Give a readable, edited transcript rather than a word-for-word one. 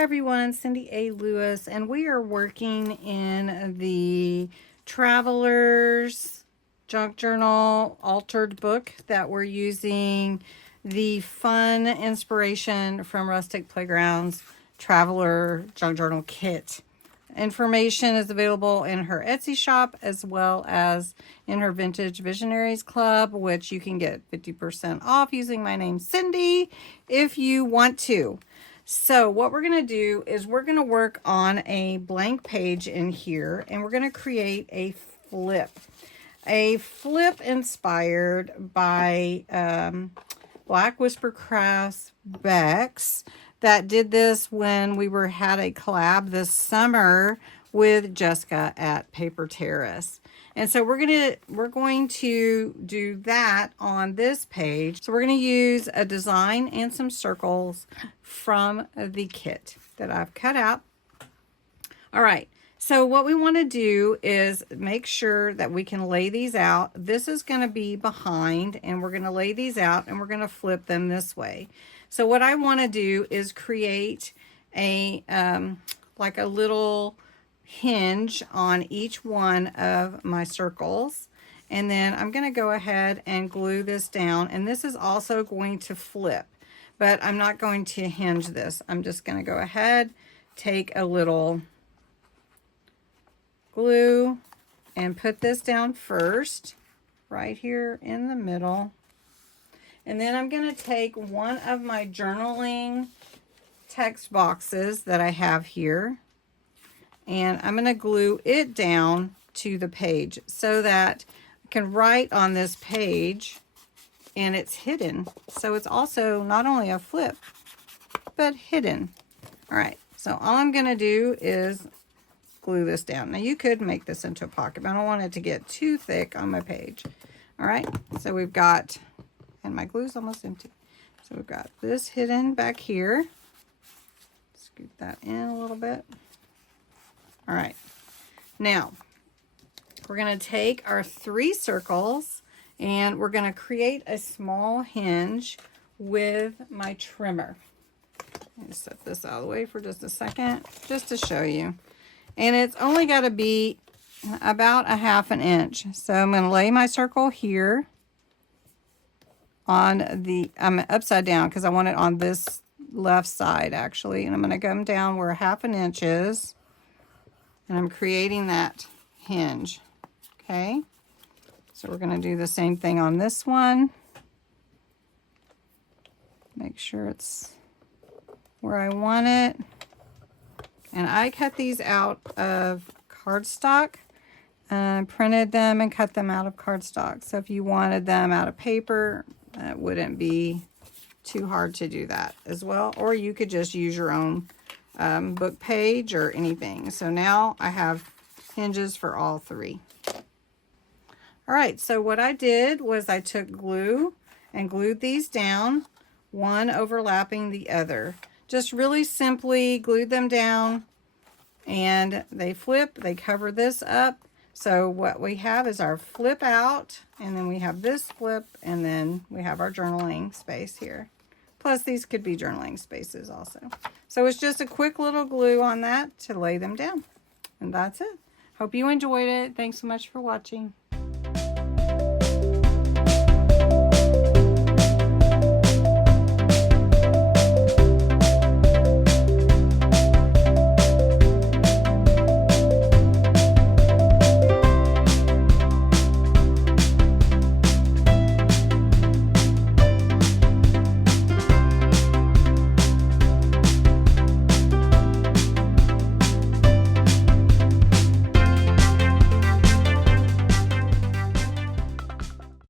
Hi everyone, Cindy A. Lewis, and we are working in the Traveler's Junk Journal altered book that we're using the fun inspiration from Rustic Playground's Traveler Junk Journal kit. Information is available in her Etsy shop as well as in her Vintage Visionaries Club, which you can get 50% off using my name Cindy if you want to. So what we're going to do is we're going to work on a blank page in here, and we're going to create a flip. A flip inspired by Black Whisper Crafts Bex that did this when we had a collab this summer with Jessica at Paper Terrace. And so we're going to do that on this page. So we're going to use a design and some circles from the kit that I've cut out. All right. So what we want to do is make sure that we can lay these out. This is going to be behind, and we're going to lay these out and we're going to flip them this way. So what I want to do is create a like a little hinge on each one of my circles, and then I'm going to go ahead and glue this down, and this is also going to flip, but I'm not going to hinge this. I'm just going to go ahead, take a little glue and put this down first right here in the middle, and then I'm going to take one of my journaling text boxes that I have here, and I'm going to glue it down to the page so that I can write on this page and it's hidden. So it's also not only a flip, but hidden. All right, so all I'm going to do is glue this down. Now you could make this into a pocket, but I don't want it to get too thick on my page. All right, so we've got, and my glue's almost empty. So we've got this hidden back here. Scoot that in a little bit. All right, now we're going to take our 3 circles and we're going to create a small hinge with my trimmer. Let me set this out of the way for just a second, just to show you. And it's only got to be about a 1/2 inch. So I'm going to lay my circle here on the, I'm upside down because I want it on this left side actually. And I'm going to come down where 1/2 inch is. And I'm creating that hinge, okay? So we're going to do the same thing on this one. Make sure it's where I want it. And I cut these out of cardstock. Printed them and cut them out of cardstock. So if you wanted them out of paper, it wouldn't be too hard to do that as well. Or you could just use your own book page or anything. So now I have hinges for all 3. All right, so what I did was I took glue and glued these down, one overlapping the other. Just really simply glued them down, and they flip, they cover this up. So what we have is our flip out, and then we have this flip, and then we have our journaling space here. Plus these could be journaling spaces also. So it's just a quick little glue on that to lay them down. And that's it. Hope you enjoyed it. Thanks so much for watching.